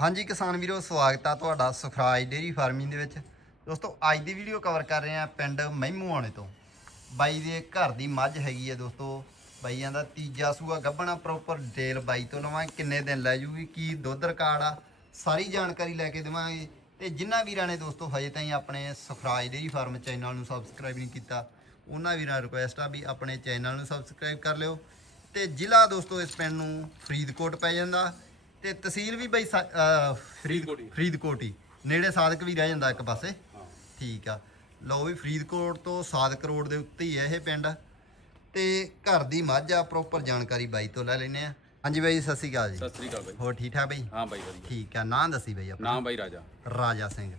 ਹਾਂਜੀ ਕਿਸਾਨ ਵੀਰੋ, ਸਵਾਗਤ ਆ ਤੁਹਾਡਾ ਸੁਖਰਾਜ ਡੇਰੀ ਫਾਰਮਿੰਗ ਦੇ ਵਿੱਚ। ਦੋਸਤੋ, ਅੱਜ ਦੀ ਵੀਡੀਓ ਕਵਰ ਕਰ ਰਹੇ ਆ ਪਿੰਡ ਮਹਿਮੂਆਣੇ ਤੋਂ। ਬਾਈ ਦੇ ਘਰ ਦੀ ਮੱਝ ਹੈਗੀ ਆ ਦੋਸਤੋ। ਬਾਈਆਂ ਦਾ ਤੀਜਾ ਸੂਆ ਗੱਭਣਾ ਪ੍ਰੋਪਰ ਡੇਲ ਬਾਈ ਤੋਂ ਲਵਾਂਗੇ। ਕਿੰਨੇ ਦਿਨ ਲੈ ਜੂਗੀ, ਕੀ ਦੁੱਧ ਰਿਕਾਰਡ ਆ, ਸਾਰੀ ਜਾਣਕਾਰੀ ਲੈ ਕੇ ਦੇਵਾਂਗੇ। ਤੇ ਜਿਨ੍ਹਾਂ ਵੀਰਾਂ ਨੇ ਦੋਸਤੋ ਹਜੇ ਤਾਈਂ ਆਪਣੇ ਸੁਖਰਾਜ ਡੇਰੀ ਫਾਰਮ ਚੈਨਲ ਨੂੰ ਸਬਸਕ੍ਰਾਈਬ ਨਹੀਂ ਕੀਤਾ, ਉਹਨਾਂ ਵੀਰਾਂ ਰਿਕੁਐਸਟ ਆ ਵੀ ਆਪਣੇ ਚੈਨਲ ਨੂੰ ਸਬਸਕ੍ਰਾਈਬ ਕਰ ਲਿਓ। ਤੇ ਜ਼ਿਲ੍ਹਾ ਦੋਸਤੋ ਇਸ ਪਿੰਡ ਨੂੰ ਫਰੀਦਕੋਟ ਪੈ ਜਾਂਦਾ। ਤੇ ਤਹਿਸੀਲ ਵੀ ਬਈ ਸਾ- ਅਹ ਫਰੀਦਕੋਟ ਹੀ। ਫਰੀਦਕੋਟ ਹੀ। ਨੇੜੇ ਸਾਦਕ ਵੀ ਰਹਿ ਜਾਂਦਾ ਇੱਕ ਪਾਸੇ। ਠੀਕ ਆ। ਲਓ ਵੀ ਫਰੀਦਕੋਟ ਤੋਂ ਸਾਦਕ ਰੋਡ ਦੇ ਉੱਤੇ ਹੀ ਹੈ ਇਹ ਪਿੰਡ। ਤੇ ਘਰ ਦੀ ਮੱਝ ਆ ਪ੍ਰੋਪਰ ਜਾਣਕਾਰੀ ਬਾਈ ਤੋਂ ਲੈ ਲੈਨੇ ਆ। ਹਾਂਜੀ ਬਾਈ ਸਤਿ ਸ਼੍ਰੀ ਅਕਾਲ ਜੀ। ਸਤਿ ਸ੍ਰੀ ਅਕਾਲ ਬਾਈ। ਹੋਰ ਠੀਕ ਠਾਕ ਬਾਈ? ਹਾਂ ਬਾਈ ਵਧੀਆ। ਠੀਕ ਆ। ਨਾਂ ਦੱਸੀ ਬਾਈ ਆਪਣਾ। ਨਾਮ ਬਾਈ ਰਾਜਾ। ਰਾਜਾ ਸਿੰਘ।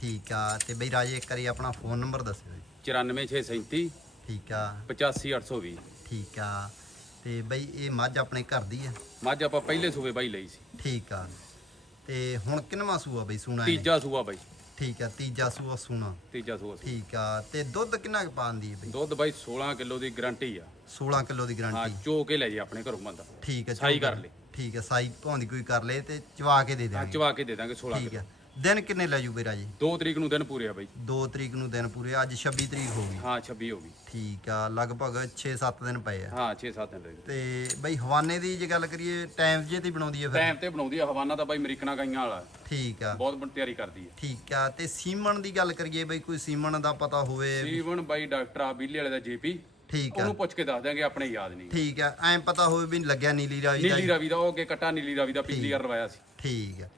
ਠੀਕ ਆ। ਤੇ ਬਈ ਰਾਜੇ ਇੱਕ ਵਾਰੀ ਆਪਣਾ ਫੋਨ ਨੰਬਰ ਦੱਸਿਓ ਜੀ। 94637 ਠੀਕ ਆ। 85820 ਠੀਕ ਆ। ਤੇ ਬਈ ਇਹ ਮੱਝ ਆਪਣੇ ਘਰ ਦੀ ਆ। ਮੱਝ ਆਪਾਂ ਪਹਿਲੇ ਸੂਬੇ ਬਾਈ ਲਈ ਸੀ। ਠੀਕ ਆ। ਤੇ ਹੁਣ ਕਿੰਨਵਾ ਸੂਆ ਬਈ ਸੂਣਾ ਇਹਨੇ? ਤੀਜਾ ਸੂਆ ਬਾਈ। ਠੀਕ ਆ ਤੀਜਾ ਸੂਆ ਸੂਣਾ। ਤੀਜਾ ਸੂਆ ਸੀ ਠੀਕ ਆ ਤੇ ਦੁੱਧ ਕਿੰਨਾ ਕੁ ਪਾਉਂਦੀ ਹੈ ਬਈ? ਦੁੱਧ ਬਾਈ 16 ਕਿਲੋ ਦੀ ਗਾਰੰਟੀ ਆ। 16 ਕਿਲੋ ਦੀ ਹਾਂ ਗਾਰੰਟੀ ਚੋ ਕੇ ਲੈ ਜੇ ਆਪਣੇ ਘਰੋਂ ਬੰਦਾ। ਠੀਕ ਹੈ ਸਾਈ ਕਰ ਲੈ। ਠੀਕ ਹੈ ਸਾਈ ਭਾਂਦੀ ਕੋਈ ਕਰ ਲੇ ਤੇ ਚਵਾ ਕੇ ਦੇ ਹਾਂ ਚਵਾ ਕੇ ਦੇ ਦਾਂਗੇ 16 ਠੀਕ ਕਿਲੋ। ਹੈ ਦਿਨ ਕਿੰਨੇ ਲੈ ਜੂ ਬੇਰਾ ਜੀ? 2 ਤਰੀਕ ਨੂੰ ਦਿਨ ਪੂਰੇ ਆ ਬਾਈ। 2 ਤਰੀਕ ਨੂੰ ਦਿਨ ਪੂਰੇ ਅੱਜ 26 ਤਰੀਕ ਹੋ ਗਈ। ਹਾਂ 26 ਹੋ ਗਈ। ਠੀਕ ਆ ਲਗਭਗ 6-7 ਦਿਨ ਪਏ ਆ। ਹਾਂ 6-7 ਦਿਨ ਗਏ। ਤੇ ਬਈ ਹਵਾਨੇ ਦੀ ਜੇ ਗੱਲ ਕਰੀਏ ਟਾਈਮ ਜੇ ਤੇ ਬਣਾਉਂਦੀ ਹੈ ਫਿਰ? ਟਾਈਮ ਤੇ ਬਣਾਉਂਦੀ ਆ ਹਵਾਨਾ ਤਾਂ ਬਾਈ ਅਮਰੀਕਨਾ ਗਾਈਆਂ ਵਾਲਾ ਠੀਕ ਆ। ਬਹੁਤ ਬਣ ਤਿਆਰੀ ਕਰਦੀ ਹੈ ਠੀਕ ਆ ਤੇ ਸੀਮਨ ਦੀ ਗੱਲ ਕਰੀਏ ਬਈ ਕੋਈ ਸੀਮਨ ਦਾ ਪਤਾ ਹੋਵੇ? ਜੀਵਨ ਬਾਈ ਡਾਕਟਰ ਆ ਬਿੱਲੀ ਵਾਲੇ ਦਾ ਜੀਪੀ। ਠੀਕ ਆ। ਉਹਨੂੰ ਪੁੱਛ ਕੇ ਦੱਸ ਦਿਆਂਗੇ ਆਪਣੇ ਯਾਦ ਨਹੀਂ। ਠੀਕ ਆ ਐਂ ਪਤਾ ਹੋਵੇ ਵੀ ਲੱਗਿਆ ਨੀਲੀ ਰਾਵੀ ਦਾ ਨੀਲੀ ਰਵੀ ਦਾ ਉਹ ਅੱਗੇ ਕੱਟਾ ਨੀਲੀ ਰਵੀ ਦਾ ਪਿਛਲੀ ਵਾਰ ਰਵਾਇਆ ਸੀ। ਠੀਕ ਆ।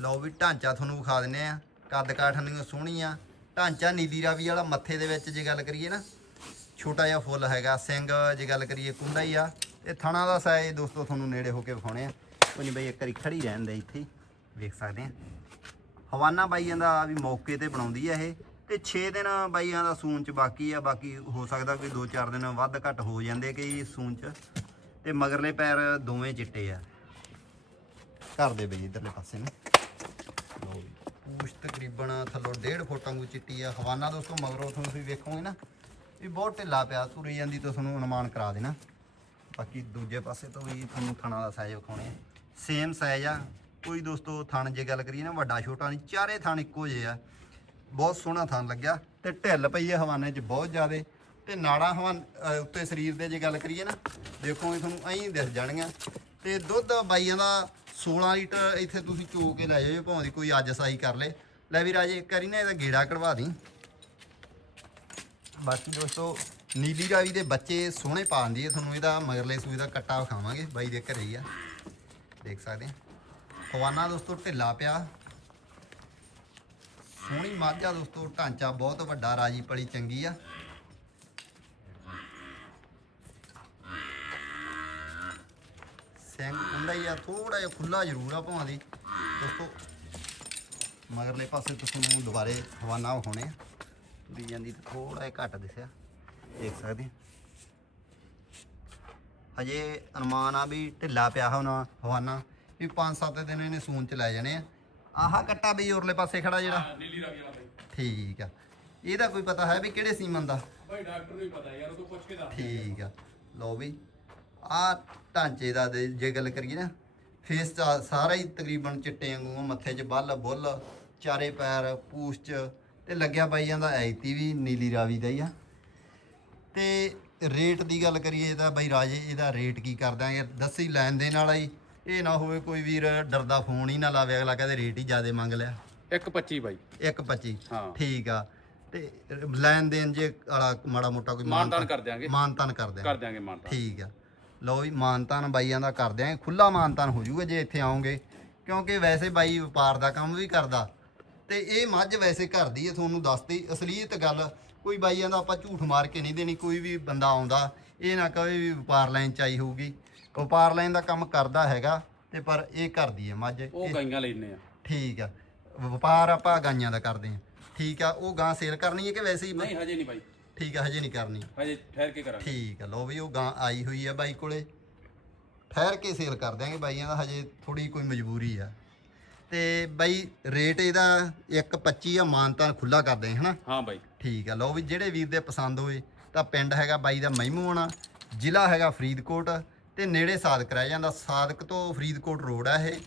ਲਓ ਵੀ ਢਾਂਚਾ ਤੁਹਾਨੂੰ ਵਿਖਾ ਦਿੰਨੇ ਆ। ਕੱਦ ਕਾਠ ਸੋਹਣੀ ਆ ਢਾਂਚਾ ਨੀਲੀ ਰਾਵੀ ਵਾਲਾ ਮੱਥੇ ਦੇ ਵਿੱਚ ਜੇ ਗੱਲ ਕਰੀਏ ਨਾ, ਛੋਟਾ ਜਿਹਾ ਫੁੱਲ ਹੈਗਾ, ਸਿੰਘ ਜੇ ਗੱਲ ਕਰੀਏ ਕੁੰਡਾ ਹੀ ਆ। ਤੇ ਥਣਾ ਦਾ ਸਾਈਜ਼ ਦੋਸਤੋ ਤੁਹਾਨੂੰ ਨੇੜੇ ਹੋ ਕੇ ਵਿਖਾਉਣੇ ਆ। ਕੋਈ ਨਹੀਂ ਬਈ, ਇੱਕ ਵਾਰੀ ਖੜੀ ਰਹਿਣ ਦੇ ਇੱਥੇ। ਹੀ ਵੇਖ ਸਕਦੇ ਆ। ਹਵਾਨਾ ਬਾਈਆਂ ਦਾ ਵੀ ਮੌਕੇ ਤੇ ਬਣਾਉਂਦੀ ਆ ਇਹ। ਤੇ 6 ਦਿਨ ਬਾਈਆਂ ਦਾ ਸੂਨ ਚ ਬਾਕੀ ਆ। ਬਾਕੀ ਹੋ ਸਕਦਾ ਕੋਈ 2-4 ਦਿਨ ਵੱਧ ਘੱਟ ਹੋ ਜਾਂਦੇ ਕਈ ਸੂਨ ਚ। ਤੇ ਮਗਰਲੇ ਪੈਰ ਦੋਵੇਂ ਚਿੱਟੇ ਆ। ਘਰ ਦੇ ਬਈ, ਇਧਰਲੇ ਪਾਸੇ ਨੇ। ਲਓ ਵੀ। ਪੂਛ ਤਕਰੀਬਨ ਥੱਲੋਂ 1.5 ਫੁੱਟ ਵਾਂਗੂ ਚਿੱਟੀ ਆ, ਹਵਾਨਾ ਦੋਸਤੋ, ਮਗਰੋਂ ਤੁਹਾਨੂੰ ਤੁਸੀਂ ਵੇਖੋਗੇ ਨਾ, ਵੀ ਬਹੁਤ ਢਿੱਲਾ ਪਿਆ, ਤੁਰੀ ਜਾਂਦੀ ਤਾਂ ਤੁਹਾਨੂੰ ਅਨੁਮਾਨ ਕਰਾ ਦੇਣਾ। ਬਾਕੀ ਦੂਜੇ ਪਾਸੇ ਤੋਂ ਵੀ ਤੁਹਾਨੂੰ ਥਣਾ ਦਾ ਸਾਈਜ਼ ਵਿਖਾਉਣੇ ਆ। ਸੇਮ ਸਾਈਜ਼ ਆ। ਕੋਈ ਦੋਸਤੋ, ਥਣ ਜੇ ਗੱਲ ਕਰੀਏ ਨਾ, ਵੱਡਾ ਛੋਟਾ ਨਹੀਂ, ਚਾਰੇ ਥਣ ਇੱਕੋ ਜਿਹੇ ਆ। ਬਹੁਤ ਸੋਹਣਾ ਥਣ ਲੱਗਿਆ ਤੇ ਢਿੱਲ ਪਈ ਹੈ ਹਵਾਨੇ 'ਚ ਬਹੁਤ ਜ਼ਿਆਦੇ। ਤੇ ਨਾੜਾਂ ਹਵਾਨ ਉੱਤੇ ਸਰੀਰ ਦੇ ਜੇ ਗੱਲ ਕਰੀਏ ਨਾ ਦੇਖੋ ਦੇਖੋਗੇ ਤੁਹਾਨੂੰ ਐਂ ਦਿਸ ਜਾਣਗੀਆਂ। ਤੇ ਦੁੱਧ ਬਾਈਆਂ ਦਾ 16 ਲੀਟਰ ਇੱਥੇ ਤੁਸੀਂ ਚੋ ਕੇ ਲੈ ਜਾਓ ਭਾਵੇਂ ਕੋਈ ਅੱਜ ਸਾਈ ਕਰ ਲੇ। ਲੈ ਵੀ ਰਾਜੇ, ਇੱਕ ਵਾਰੀ ਨਾ ਇਹਦਾ ਗੇੜਾ ਕਢਵਾ ਦੀ। ਬਾਕੀ ਦੋਸਤੋ, ਨੀਲੀ ਰਾਵੀ ਦੇ ਬੱਚੇ ਸੋਹਣੇ ਪਾਉਂਦੀ ਹੈ ਤੁਹਾਨੂੰ ਇਹਦਾ ਮਗਰਲੇ ਸੂਈ ਦਾ ਕੱਟਾ ਵਿਖਾਵਾਂਗੇ, ਬਾਈ ਦੇ ਘਰੇ ਹੀ ਆ। ਦੇਖ ਸਕਦੇ ਆ। ਖਵਾਨਾ ਦੋਸਤੋ, ਢਿੱਲਾ ਪਿਆ। ਸੋਹਣੀ ਮਾਝਾ ਦੋਸਤੋ, ਢਾਂਚਾ ਬਹੁਤ ਵੱਡਾ ਰਾਜੀ ਪਲੀ ਚੰਗੀ ਆ। ਸਿੰਘ ਕੁੰਡਾ ਹੀ ਆ ਥੋੜਾ ਜਿਹਾ ਖੁੱਲਾ ਜ਼ਰੂਰ ਆ ਭਾਵਾਂ ਦੀ। ਦੋਸਤੋ ਮਗਰਲੇ ਪਾਸੇ ਤੁਸੀਂ ਨੂੰ ਦੁਬਾਰੇ ਹਵਾਨਾ ਆ। ਵੀ ਜਾਂਦੀ ਤੇ ਥੋੜਾ ਜਿਹਾ ਘੱਟ ਦਿਸਿਆ ਦੇਖ ਸਕਦੇ ਆ। ਹਜੇ ਅਨੁਮਾਨ ਆ ਵੀ ਢਿੱਲਾ ਪਿਆ ਹੋਣਾ ਹਵਾਨਾ ਵੀ 5-7 ਦਿਨ ਇਹਨੇ ਸੂਨ ਚ ਲੈ ਜਾਣੇ ਆ। ਆਹ ਕੱਟਾ ਵੀ ਉਰਲੇ ਪਾਸੇ ਖੜਾ ਜਿਹੜਾ। ਨੀਲੀ ਰਵੀ ਵਾਲਾ ਬਾਈ। ਠੀਕ ਆ। ਇਹਦਾ ਕੋਈ ਪਤਾ ਹੈ ਵੀ ਕਿਹੜੇ ਸੀਮਨ ਦਾ? ਬਾਈ ਡਾਕਟਰ ਨੂੰ ਹੀ ਪਤਾ ਯਾਰ ਉਹ ਤੋਂ ਪੁੱਛ ਕੇ ਦੱਸ ਠੀਕ ਆ। ਲਓ ਵੀ ਆ ਢਾਂਚੇ ਦਾ ਦੇ- ਜੇ ਗੱਲ ਕਰੀਏ ਨਾ ਫੇਸ ਤਾਂ ਸਾਰਾ ਹੀ ਤਕਰੀਬਨ ਚਿੱਟੇ ਵਾਂਗੂ ਆ, ਮੱਥੇ 'ਚ ਬੱਲ ਬੁੱਲ ਚਾਰੇ ਪੈਰ ਪੂਛ 'ਚ ਤੇ ਲੱਗਿਆ ਬਾਈ ਜਾਂਦਾ ਐਤੀ ਵੀ ਨੀਲੀ ਰਾਵੀ ਦਾ ਹੀ ਆ। ਤੇ ਰੇਟ ਦੀ ਗੱਲ ਕਰੀਏ ਤਾਂ ਬਾਈ ਰਾਜੇ ਇਹਦਾ ਰੇਟ ਕੀ ਕਰ ਦਾਂਗੇ ਦੱਸੀ ਲੈਣ ਦੇਣ ਵਾਲਾ ਹੀ। ਇਹ ਨਾ ਹੋਵੇ ਕੋਈ ਵੀਰ ਡਰਦਾ ਫੋਨ ਹੀ ਨਾ ਲਾਵੇ ਅਗਲਾ ਕਹਿੰਦੇ ਰੇਟ ਹੀ ਜ਼ਿਆਦੇ ਮੰਗ ਲਿਆ। 125 ਬਾਈ। 125 ਹਾਂ। ਠੀਕ ਆ। ਤੇ ਲੈਣ ਦੇਣ ਜੇ ਵਾਲਾ ਮਾੜਾ ਮੋਟਾ ਕੋਈ ਮਾਨਤਾਨ ਕਰ ਦਿਆਂਗੇ। ਮਾਨਤਾਨ ਕਰ ਦਿਆਂਗੇ। ਕਰ ਦਿਆਂਗੇ ਮਾਨਤਾਨ। ਠੀਕ ਆ। ਲਓ ਵੀ ਮਾਨਤਾਨ ਬਾਈਆਂ ਦਾ ਕਰ ਦਿਆਂਗੇ ਖੁੱਲਾ ਮਾਨਤਾਨ ਹੋ ਜਾਊਗਾ ਜੇ ਇੱਥੇ ਆਓਗੇ ਕਿਉਂਕਿ ਵੈਸੇ ਬਾਈ ਵਪਾਰ ਦਾ ਕੰਮ ਵੀ ਕਰਦਾ। ਤੇ ਇਹ ਮੱਝ ਵੈਸੇ ਘਰ ਦੀ ਹੈ ਤੁਹਾਨੂੰ ਦੱਸਦੀ ਅਸਲੀਅਤ ਗੱਲ ਕੋਈ ਬਾਈਆਂ ਦਾ ਆਪਾਂ ਝੂਠ ਮਾਰ ਕੇ ਨਹੀਂ ਦੇਣੀ ਕੋਈ ਵੀ ਬੰਦਾ ਆਉਂਦਾ ਇਹ ਨਾ ਕਹੇ ਵੀ ਵਪਾਰ ਲਾਈਨ ਚ ਆਈ ਹੋਊਗੀ। ਵਪਾਰ ਲਾਈਨ ਦਾ ਕੰਮ ਕਰਦਾ ਹੈਗਾ ਤੇ ਪਰ ਇਹ ਘਰ ਦੀ ਹੈ ਮੱਝ। ਉਹ ਇਹ- ਗਾਈਆਂ ਲੈਨੇ ਆ। ਠੀਕ ਆ। ਵਪਾਰ ਆਪਾਂ ਗਾਈਆਂ ਦਾ ਕਰਦੇ ਆ। ਠੀਕ ਆ ਉਹ ਗਾਂ ਸੇਲ ਕਰਨੀ ਹੈ ਕਿ ਵੈਸੇ ਹੀ ਨਹੀਂ ਹਜੇ ਨਹੀਂ ਬਾਈ। ਠੀਕ ਆ ਹਜੇ ਨਹੀਂ ਕਰਨੀ। ਹਜੇ ਠਹਿਰ ਕੇ ਕਰਾਂਗੇ। ਠੀਕ ਆ ਲਓ ਵੀ ਉਹ ਗਾਂ ਆਈ ਹੋਈ ਆ ਬਾਈ ਕੋਲੇ। ਠਹਿਰ ਕੇ ਸੇਲ ਕਰ ਦਿਆਂਗੇ ਬਾਈਆਂ ਦਾ ਹਜੇ ਥੋੜੀ ਕੋਈ ਮਜਬੂਰੀ ਆ। ਤੇ ਬਾਈ ਰੇਟ ਇਹਦਾ 1.25 ਆ ਮਾਨਤਾਨ ਖੁੱਲਾ ਕਰਦੇ ਹਨਾ? ਹਾਂ ਬਾਈ। ਠੀਕ ਆ ਲਓ ਵੀ ਜਿਹੜੇ ਵੀਰ ਦੇ ਪਸੰਦ ਹੋਏ ਤਾਂ ਪਿੰਡ ਹੈਗਾ ਬਾਈ ਦਾ ਮਹਿਮੂਆਣਾ ਜ਼ਿਲ੍ਹਾ ਹੈਗਾ ਫਰੀਦਕੋਟ ਤੇ ਨੇੜੇ ਸਾਦਕ ਰਹਿ ਜਾਂਦਾ। ਸਾਦਕ ਤੋਂ ਫਰੀਦਕੋਟ ਰੋਡ ਆ ਇਹ।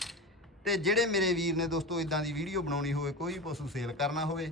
ਤੇ ਜਿਹੜੇ ਮੇਰੇ ਵੀਰ ਨੇ ਦੋਸਤੋ ਇਦਾਂ ਦੀ ਵੀਡੀਓ ਬਣਾਉਣੀ ਹੋਵੇ ਕੋਈ ਪਸ਼ੂ ਸੇਲ ਕਰਨਾ ਹੋਵੇ